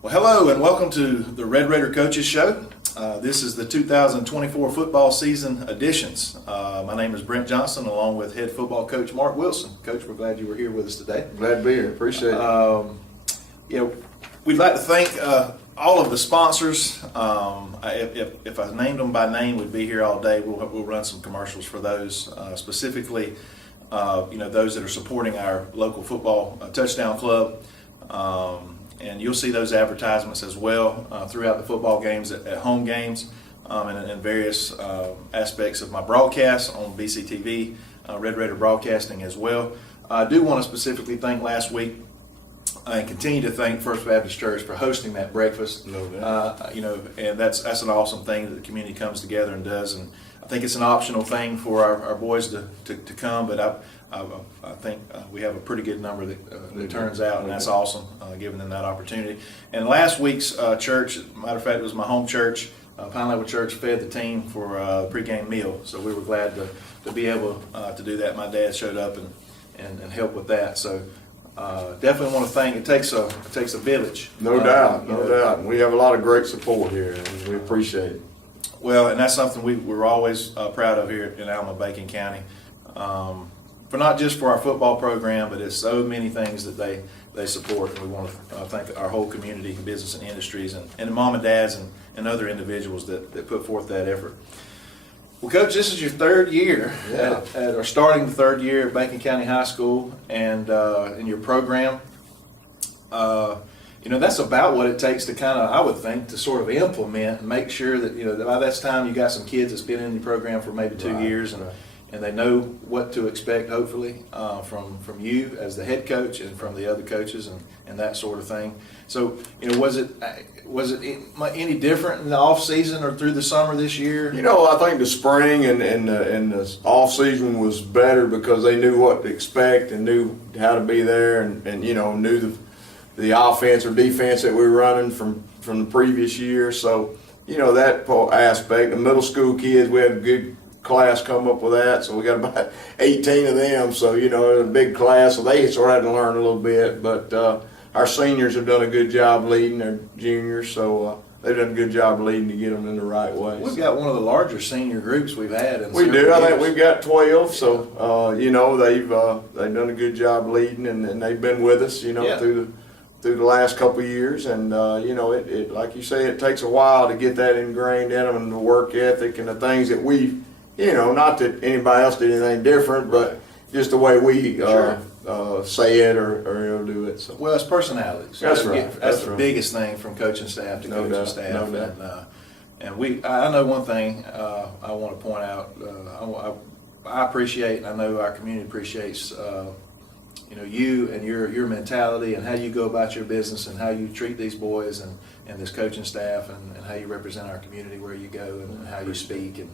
Well, hello and welcome to the Red Raider Coaches Show. This is the 2024 football season editions. My name is Brent Johnson, along with head football coach Mark Wilson. Coach, we're glad you were here with us today. Glad to be here. Appreciate it. We'd like to thank all of the sponsors. If I named them by name, we'd be here all day. We'll run some commercials for those, specifically, those that are supporting our local football touchdown club. And you'll see those advertisements as well throughout the football games, at home games, and in various aspects of my broadcast on BCTV, Red Raider Broadcasting as well. I do want to specifically thank last week and continue to thank First Baptist Church for hosting that breakfast. And that's an awesome thing that the community comes together and does. And I think it's an optional thing for our boys to come, but I think we have a pretty good number that turns out, and that's awesome, giving them that opportunity. And last week's church, matter of fact, it was my home church, Pine Level Church, fed the team for the pregame meal. So we were glad to be able to do that. My dad showed up and helped with that. So definitely want to thank. It takes a village. No doubt. And we have a lot of great support here, and we appreciate it. Well, and that's something we're always proud of here in Alma-Bacon County. For not just for our football program, but it's so many things that they support. And we want to thank our whole community, business and industries, and mom and dads and other individuals that put forth that effort. Well, Coach, this is your third year, or starting the third year at Bacon County High School, and in your program. That's about what it takes to kind of, I would think, to sort of implement and make sure that, by that time you got some kids that's been in the program for maybe 2 years, and they know what to expect, hopefully, from you as the head coach and from the other coaches and that sort of thing. So, was it any different in the off season or through the summer this year? I think the spring and the off season was better because they knew what to expect and knew how to be there, and knew the offense or defense that we were running from the previous year. So, that aspect. The middle school kids, we had a good class come up with that, so we got about 18 of them, so a big class, so they sort of had to learn a little bit, but our seniors have done a good job leading their juniors, so they've done a good job leading to get them in the right way. We've got one of the larger senior groups we've had. We do. I think we've got 12, so they've done a good job leading, and they've been with us through the last couple of years, and it like you say, it takes a while to get that ingrained in them, and the work ethic and the things that we not that anybody else did anything different, but just the way we say it or do it. So. Well, it's personalities. That's right. That's the biggest thing from coaching staff to coaching staff. No doubt. And I know one thing I want to point out. I appreciate, and I know our community appreciates, you and your mentality and how you go about your business and how you treat these boys and this coaching staff and how you represent our community where you go and how you speak. And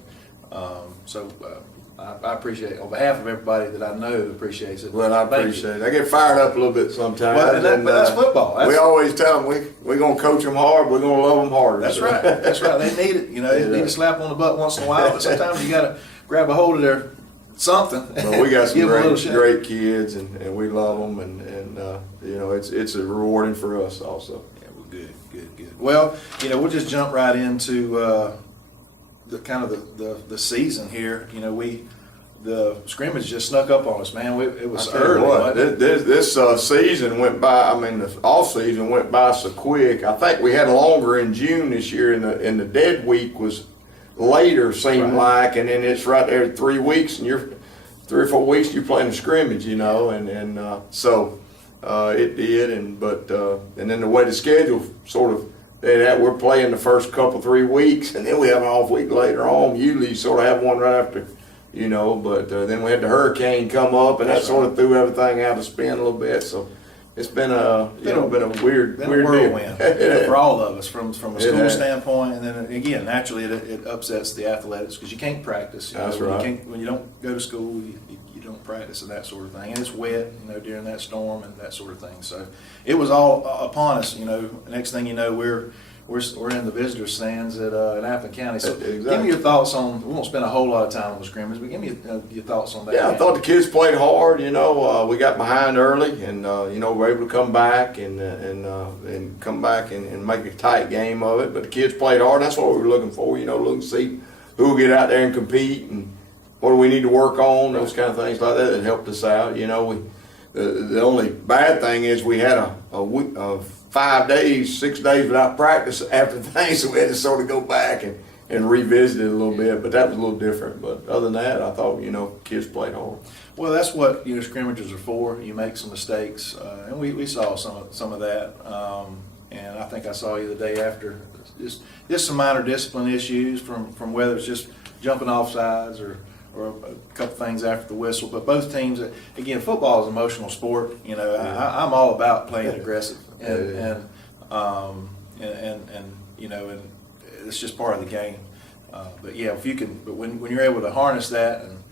I appreciate it on behalf of everybody that I know appreciates it. Well, I appreciate it. I get fired up a little bit sometimes. Well, but that's football. We always tell them we're going to coach them hard. We're going to love them harder. That's right. That's right. They need it. They need a slap on the butt once in a while, but sometimes you got to grab a hold of their something. Well, we got some great kids, and we love them, and it's a rewarding for us also. Yeah, well, good. Well, we'll just jump right into the kind of the season here. The scrimmage just snuck up on us, man. It was early. This season went by. I mean, the off season went by so quick. I think we had longer in June this year, and the dead week was later, seemed like, and then it's right there 3 weeks, and you're 3 or 4 weeks you're playing a scrimmage, so it did, and then the way the schedule sort of. We're playing the first couple 3 weeks, and then we have an off week later on. Usually you sort of have one right after, but then we had the hurricane come up, and that sort of threw everything out of spin a little bit. So it's been a weird whirlwind for all of us from a school standpoint, and then again, naturally it upsets the athletics because you can't practice. That's right. When you don't go to school, you don't practice and that sort of thing, and it's wet, during that storm and that sort of thing. So it was all upon us. Next thing you know, we're we're in the visitor stands at in Appleton County. So Exactly. give me your thoughts on. We won't spend a whole lot of time on the scrimmage, but give me your thoughts on that. Yeah, I game. thought the kids played hard. We got behind early, and we're able to come back and come back and make a tight game of it. But the kids played hard. That's what we were looking for. Looking to see who will get out there and compete, and what do we need to work on. Those kind of things like that helped us out. The only bad thing is we had a week of 5 days, 6 days without practice after things, so we had to sort of go back and revisit it a little bit, but that was a little different. But other than that, I thought, kids played hard. Well, that's what scrimmages are for. You make some mistakes, and we saw some of that. And I think I saw you the day after. Just some minor discipline issues from whether it's just jumping off sides or a couple things after the whistle. But both teams, again, football is an emotional sport. I'm all about playing aggressive, and it's just part of the game. But yeah, if you can, but when you're able to harness that and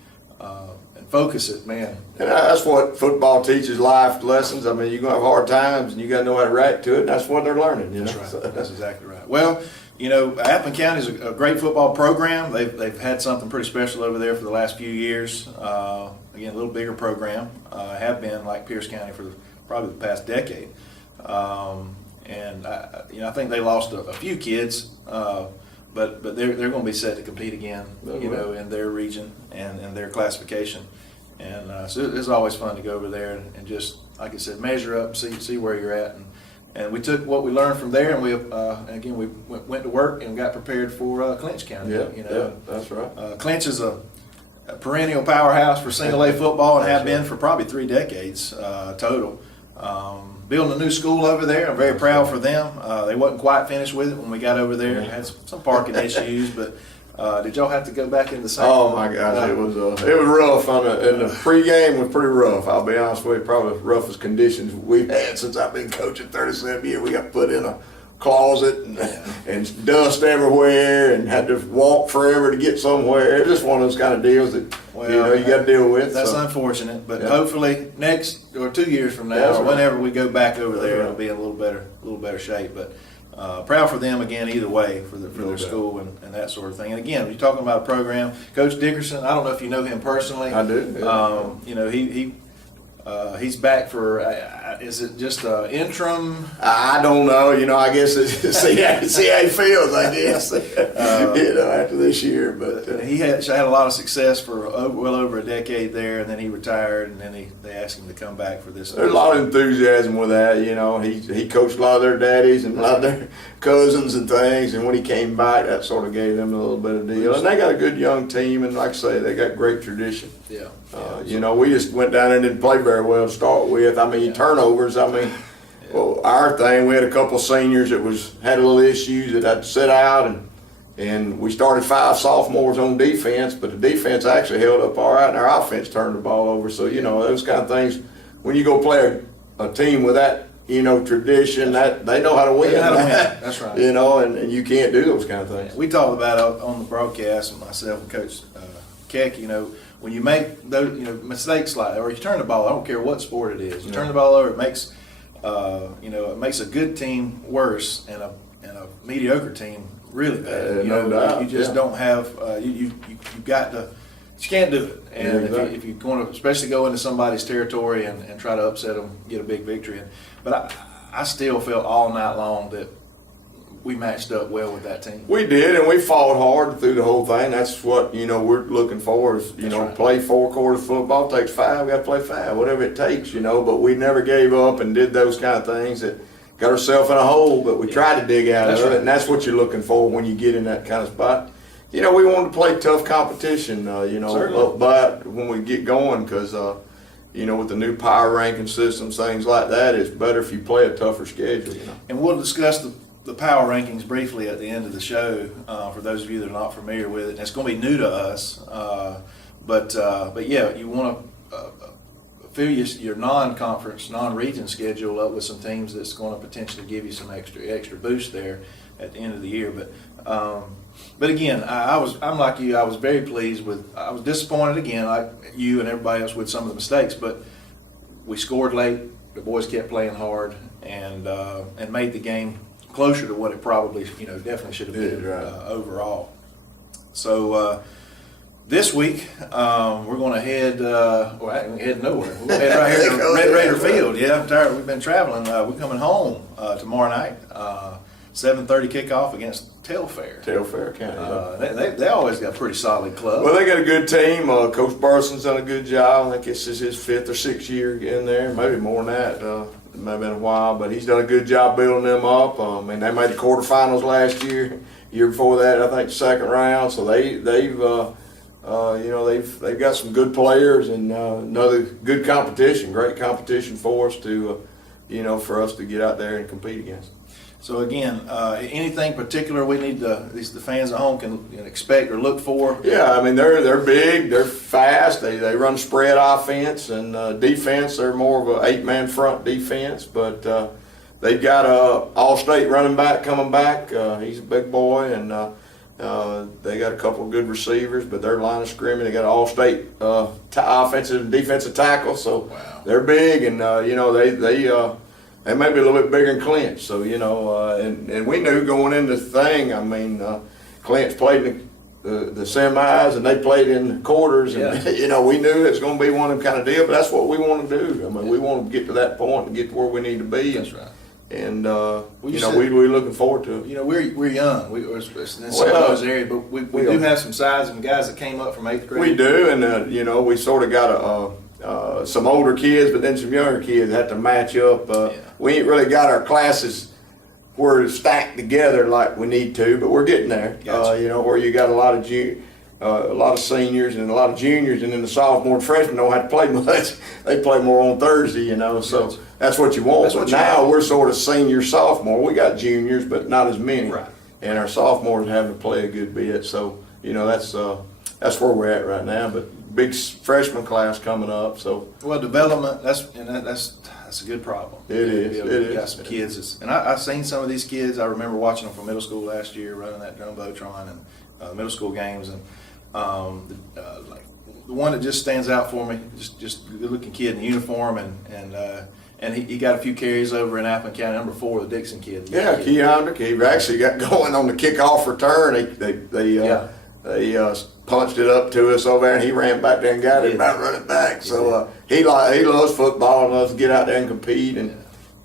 focus it, man. And that's what football teaches, life lessons. I mean, you're going to have hard times, and you got to know how to react to it. And that's what they're learning. That's right. So. That's exactly right. Well, Appleton County is a great football program. They've had something pretty special over there for the last few years. Again, a little bigger program. Have been like Pierce County for probably the past decade. And I think they lost a few kids, but they're going to be set to compete again. In their region and their classification. And so it's always fun to go over there and just, like I said, measure up, see where you're at. And we took what we learned from there, and we went to work and got prepared for Clinch County. Yeah, that's right. Clinch is a perennial powerhouse for single A football and have been for probably 3 decades total. Building a new school over there. I'm very proud for them. They wasn't quite finished with it when we got over there. Had some parking issues, but did y'all have to go back in the same? Oh my gosh, it was rough and the pregame was pretty rough. I'll be honest with you, probably the roughest conditions we've had since I've been coaching 37 years. We got put in a closet and dust everywhere and had to walk forever to get somewhere. It's just one of those kind of deals that you got to deal with. That's unfortunate, but hopefully next or 2 years from now, or whenever we go back over there, it'll be in a little better shape. But proud for them again, either way, for their school and that sort of thing. And again, you're talking about a program. Coach Dickerson, I don't know if you know him personally. I do. He's back for. Is it just interim? I don't know. I guess see how he feels. I guess after this year, but he had a lot of success for well over a decade there, and then he retired, and then they asked him to come back for this. There's a lot of enthusiasm with that. He coached a lot of their daddies and a lot of their cousins and things, and when he came back, that sort of gave them a little bit of deal. And they got a good young team, and like I say, they got great tradition. Yeah. We just went down there and didn't play very well to start with. Turnovers. Well, our thing, we had a couple of seniors that had a little issues that had to sit out, and we started 5 sophomores on defense, but the defense actually held up all right, and our offense turned the ball over. So those kind of things. When you go play a team with that tradition, that they know how to win. They know how to win. That's right. And you can't do those kind of things. We talked about it on the broadcast, myself and Coach Keck. When you make those mistakes or you turn the ball, I don't care what sport it is. You turn the ball over, it makes it makes a good team worse and a mediocre team really bad. No doubt. You just don't have you can't do it. And if you're going to especially go into somebody's territory and try to upset them, get a big victory. But I still felt all night long that we matched up well with that team. We did, and we fought hard through the whole thing. That's what we're looking for. Is play 4 quarters football. It takes 5. We got to play 5, whatever it takes. But we never gave up and did those kind of things that got ourselves in a hole. But we tried to dig out of it, and that's what you're looking for when you get in that kind of spot. We wanted to play tough competition. But when we get going, because with the new power ranking systems, things like that, it's better if you play a tougher schedule. And we'll discuss the power rankings briefly at the end of the show for those of you that are not familiar with it. And it's going to be new to us, but yeah, you want to fill your non-conference, non-region schedule up with some teams that's going to potentially give you some extra boost there at the end of the year. But again, I'm like you. I was very pleased with. I was disappointed again, like you and everybody else, with some of the mistakes. But we scored late. The boys kept playing hard and made the game closer to what it probably, definitely should have been Right. overall. So this week we're going to head. Well, head nowhere. We're going to head right here to Red Raider Field. Yeah, I'm tired. We've been traveling. We're coming home tomorrow night. 7:30 kickoff against Telfair. Telfair County. They always got a pretty solid club. Well, they got a good team. Coach Barson's done a good job. I think this is his 5th or 6th year in there, maybe more than that. It might have been a while, but he's done a good job building them up. They made the quarterfinals last year. Year before that, I think second round. So they've got some good players and another good competition, great competition for us to get out there and compete against. So again, anything particular we need the fans at home can expect or look for? Yeah, they're big, they're fast, they run spread offense, and defense they're more of an 8-man front defense, but they've got a all-state running back coming back. He's a big boy, and they got a couple of good receivers, but their line of scrimmage, they got an all-state offensive and defensive tackle, so wow. They're big, and they may be a little bit bigger than Clint, so and we knew going into the thing. Clint's played in the semis, and they played in the quarters, and we knew it's going to be one of them kind of deal. But that's what we want to do. We want to get to that point and get to where we need to be. That's right. And we're looking forward to it. We're young. We're in some of those areas, but we do have some size and guys that came up from 8th grade. We do, and we sort of got some older kids, but then some younger kids had to match up. We ain't really got our classes where it's stacked together like we need to, but we're getting there. Gotcha. Where you got a lot of seniors and a lot of juniors, and then the sophomore and freshmen don't have to play much. They play more on Thursday, so Gotcha. that's what you want. That's But what you now want. we're sort of senior, sophomore. We got juniors, but not as many. Right. And our sophomores having to play a good bit. So that's where we're at right now. But big freshman class coming up. So Development. That's a good problem. It is. You It got is. some kids, and I've seen some of these kids. I remember watching them from middle school last year, running that jumbotron and middle school games, and like the one that just stands out for me, just a good-looking kid in the uniform, and he got a few carries over in Appleton County, number 4, the Dixon kid. Yeah, Keon, he actually got going on the kickoff return. They punched it up to us over there, and he ran back there and got it, about running back. So he loves football and loves to get out there and compete,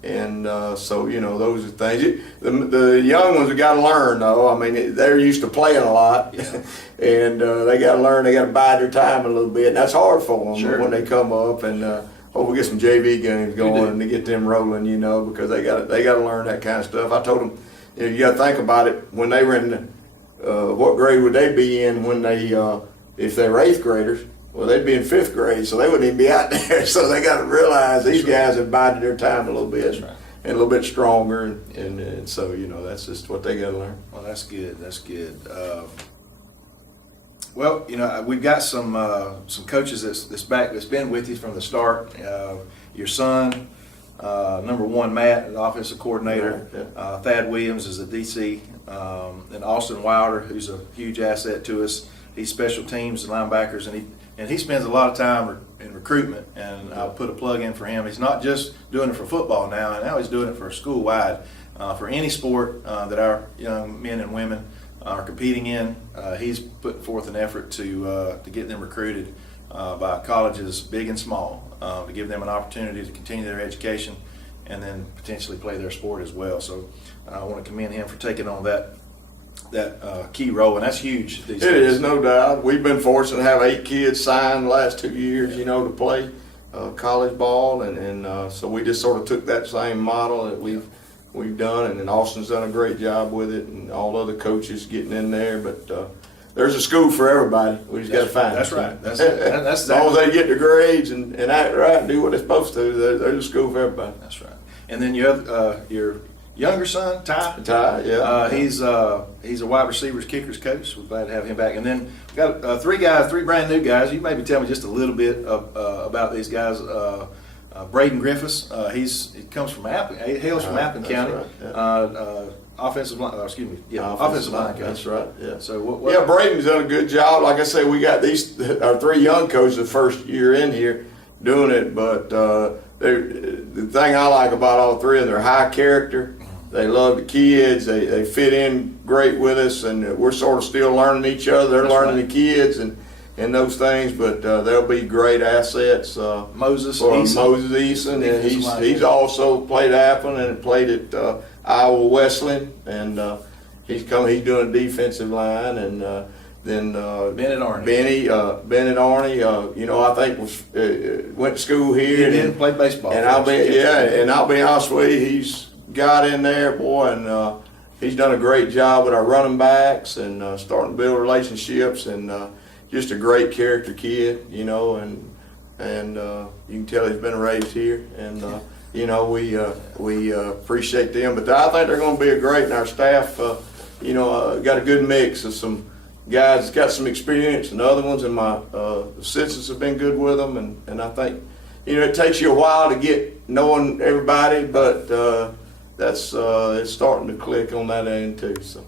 so those are things. The young ones have got to learn, though. They're used to playing a lot, and they got to learn. They got to bide their time a little bit, and that's hard for them when they come up. And hope we get some JV games going and to get them rolling, because they got to learn that kind of stuff. I told them, you got to think about it when they were in. What grade would they be in when if they were 8th graders? Well, they'd be in 5th grade, so they wouldn't even be out there. So they got to realize these guys have bided their time a little bit, and a little bit stronger, and so that's just what they got to learn. Well, that's good. That's good. We've got some coaches that's been with you from the start. Your son, number 1, Matt, the offensive coordinator. Yeah. Thad Williams is a DC, and Austin Wilder, who's a huge asset to us. He's special teams and linebackers, and he spends a lot of time in recruitment. And I'll put a plug in for him. He's not just doing it for football now he's doing it for school wide, for any sport that our young men and women are competing in. He's putting forth an effort to get them recruited by colleges big and small, to give them an opportunity to continue their education and then potentially play their sport as well. So I want to commend him for taking on that key role, and that's huge these days. It is, no doubt. We've been fortunate to have 8 kids signed the last 2 years, to play college ball, and so we just sort of took that same model that we've done, and then Austin's done a great job with it, and all other coaches getting in there. But there's a school for everybody. We just got to find it. That's right. That's exactly. As long as they get their grades and act right and do what they're supposed to, there's a school for everybody. That's right. And then your younger son, Ty. Ty, yeah. He's a wide receivers kickers coach. We're glad to have him back. And then we've got 3 brand new guys. You maybe tell me just a little bit about these guys. Braden Griffiths, he comes from Appleton. He hails from Appleton County. Right, yeah. Offensive line coach. That's right. Yeah. So what? Braden's done a good job. Like I said, we got our 3 young coaches the first year in here doing it. But the thing I like about all 3 of them, they're high character. They love the kids. They fit in great with us, and we're sort of still learning each other. They're learning the kids and those things, but they'll be great assets. Moses for Eason. Moses Eason, and he's also played Appleton and played at Iowa Wesleyan, and he's doing defensive line, and then Bennett Arney. Bennett Arney, I think went to school here. He did play baseball. And I'll be honest with you, he's got in there, boy, and he's done a great job with our running backs and starting to build relationships, and just a great character kid, and you can tell he's been raised here, and we appreciate them. But I think they're going to be a great, and our staff, got a good mix of some guys that's got some experience, and other ones, and my assistants have been good with them, and I think, it takes you a while to get knowing everybody, but that's it's starting to click on that end too. So.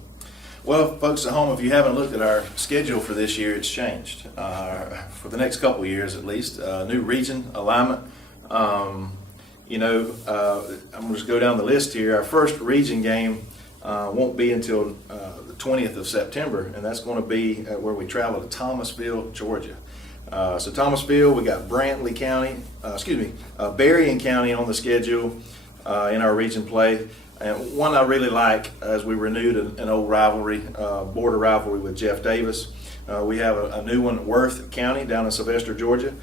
Well, folks at home, if you haven't looked at our schedule for this year, it's changed. For the next couple of years at least, new region alignment. I'm going to just go down the list here. Our first region game won't be until the 20th of September, and that's going to be where we travel to Thomasville, Georgia. So Thomasville, we got Berrien County on the schedule in our region play. And one I really like, as we renewed an old rivalry, border rivalry with Jeff Davis. We have a new one, Worth County, down in Sylvester, Georgia.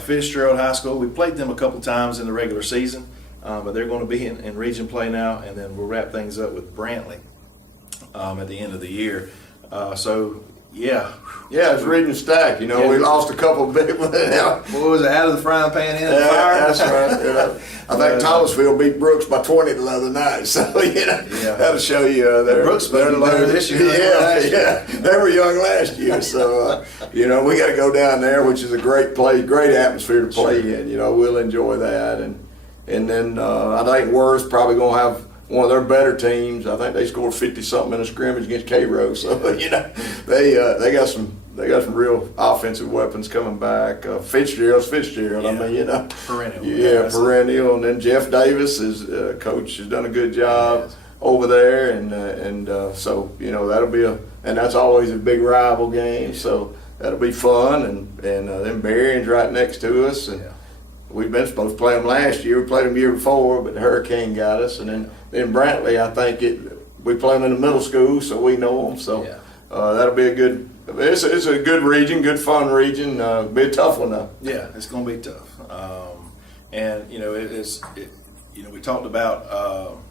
Fitzgerald High School, we played them a couple times in the regular season, but they're going to be in region play now, and then we'll wrap things up with Brantley at the end of the year. Yeah, it's region stacked. We lost a couple of big ones. What was it, out of the frying pan into the fire? That's right. I think Thomasville beat Brooks by 20 the other night, so that'll show you. Brooks been better this year. Yeah, they were young last year, so we got to go down there, which is a great place, great atmosphere to play in. We'll enjoy that, and then I think Worth's probably going to have one of their better teams. I think they scored 50-something in a scrimmage against Cairo. So they got some real offensive weapons coming back. Fitzgerald. Perennial. Perennial. And then Jeff Davis coach has done a good job over there, and so that'll be and that's always a big rival game. So that'll be fun, and then Berrien's right next to us, and. We've been supposed to play them last year. We played them the year before, but the hurricane got us. And then Brantley, I think we play them in the middle school, so we know them. So that'll be it's a good region, good fun region. Be a tough one though. Yeah, it's going to be tough. We talked about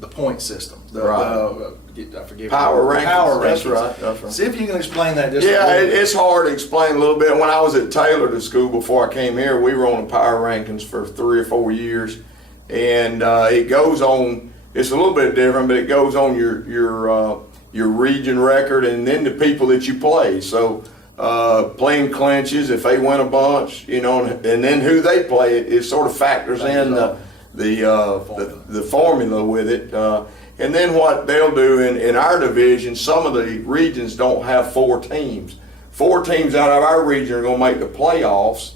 the point system. I forget. Power rankings. That's right. See if you can explain that. It's hard to explain a little bit. When I was at Taylor to school before I came here, we were on the power rankings for 3 or 4 years, and it goes on. It's a little bit different, but it goes on your region record and then the people that you play. So playing clinches, if they win a bunch, and then who they play, it sort of factors in the formula with it. And then what they'll do in our division, some of the regions don't have 4 teams. 4 teams out of our region are going to make the playoffs,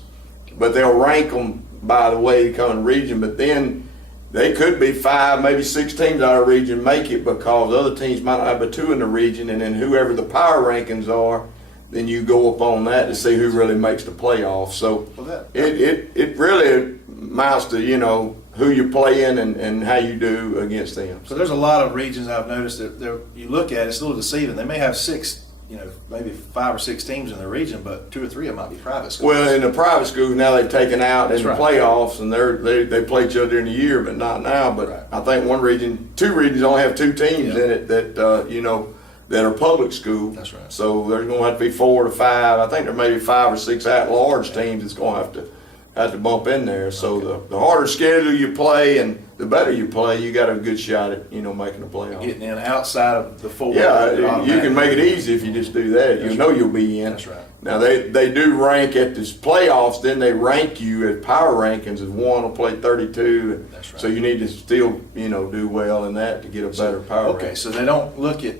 but they'll rank them by the way they come in region. But then they could be 5, maybe 6 teams out of our region make it because other teams might not have but 2 in the region, and then whoever the power rankings are, then you go up on that to see who really makes the playoffs. So it really amounts to who you're playing and how you do against them. So there's a lot of regions I've noticed that you look at, it's a little deceiving. They may have 6, maybe 5 or 6 teams in the region, but 2 or 3 of them might be private schools. Well, in the private schools now they've taken out in the playoffs, and they play each other in the year, but not now. But I think 2 regions only have 2 teams in it that are public school. That's right. So there's going to have to be 4 to 5. I think there may be 5 or 6 at-large teams that's going to have to bump in there. So the harder schedule you play and the better you play, you got a good shot at making the playoffs. Getting in outside of the 4. Yeah, you can make it easy if you just do that. You'll be in. That's right. Now they do rank at this playoffs. Then they rank you at power rankings as 1 will play 32. That's right. So you need to still do well in that to get a better power. Okay, so they don't look at.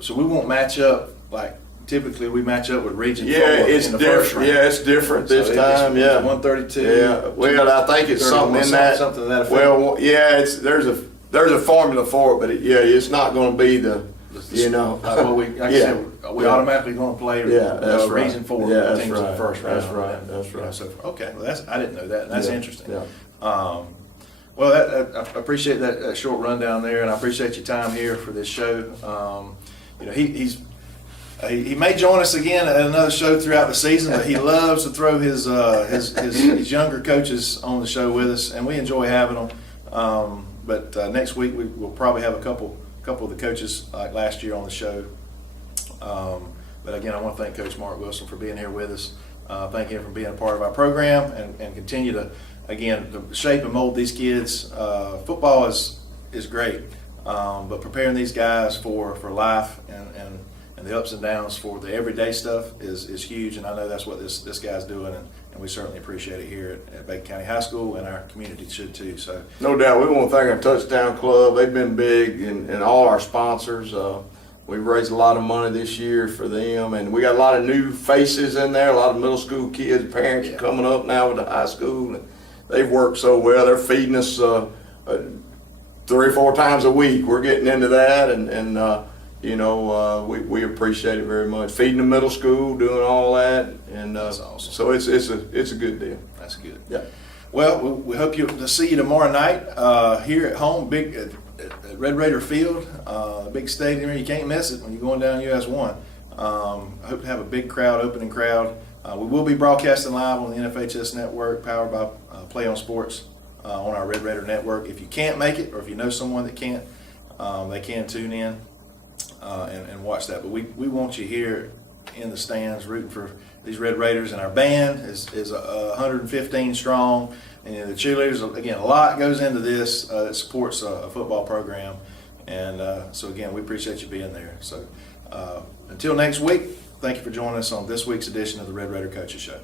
So we won't match up like. Typically, we match up with Region 4 it's in the different. first round. Yeah, it's different this time. It's 132. Yeah. Well, I think it's something in that. Something to that effect. Well, yeah, there's there's a formula for it, but it's not going to be the, you know. Well, like I said, we automatically going to play. That's right. Reason for Yeah, teams in the first round. That's right. That's right. So, okay, well, I didn't know that. That's interesting. Yeah. Well, I appreciate that short rundown there, and I appreciate your time here for this show. You know, he may join us again at another show throughout the season, but he loves to throw his younger coaches on the show with us, and we enjoy having them. But next week we'll probably have a couple of the coaches like last year on the show. But again, I want to thank Coach Mark Wilson for being here with us. Thank him for being a part of our program and continue to, again, to shape and mold these kids. Football is great, but preparing these guys for life and the ups and downs for the everyday stuff is huge, and I know that's what this guy's doing, and we certainly appreciate it here at Bacon County High School, and our community should too. So, no doubt, we want to thank our Touchdown Club. They've been big, and all our sponsors. We've raised a lot of money this year for them, and we got a lot of new faces in there. A lot of middle school kids, parents are coming up now with the high school, and they've worked so well. They're feeding us 3 or 4 times a week. We're getting into that, and you know, we appreciate it very much. Feeding the middle school, doing all that, and that's awesome. So it's a good deal. That's good. Yeah. Well, we hope to see you tomorrow night here at home, big at Red Raider Field, big stadium. You can't miss it when you're going down US 1. I hope to have a big crowd, opening crowd. We will be broadcasting live on the NFHS network, powered by Play on Sports on our Red Raider network. If you can't make it, or if you know someone that can't, they can tune in and watch that. But we want you here in the stands rooting for these Red Raiders, and our band is 115 strong, and the cheerleaders, again, a lot goes into this that supports a football program, and so again, we appreciate you being there. So until next week, thank you for joining us on this week's edition of the Red Raider Coaches Show.